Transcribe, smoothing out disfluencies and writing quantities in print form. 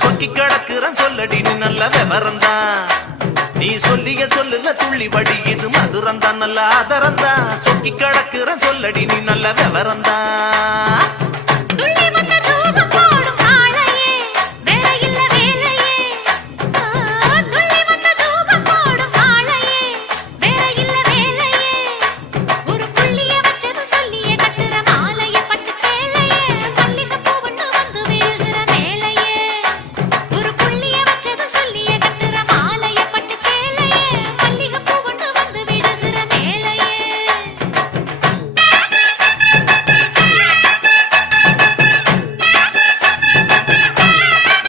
சொக்கி கிடக்குறன் சொல்லடி நீ நல்ல விவரந்தா நீ சொல்லிய சொல்லுல துள்ளி வடி இது மதுரந்தா நல்ல ஆதரந்தா சொக்கி கிடக்குறன் சொல்லடி நீ நல்ல விவரந்தா துள்ளி வந்த தூபம்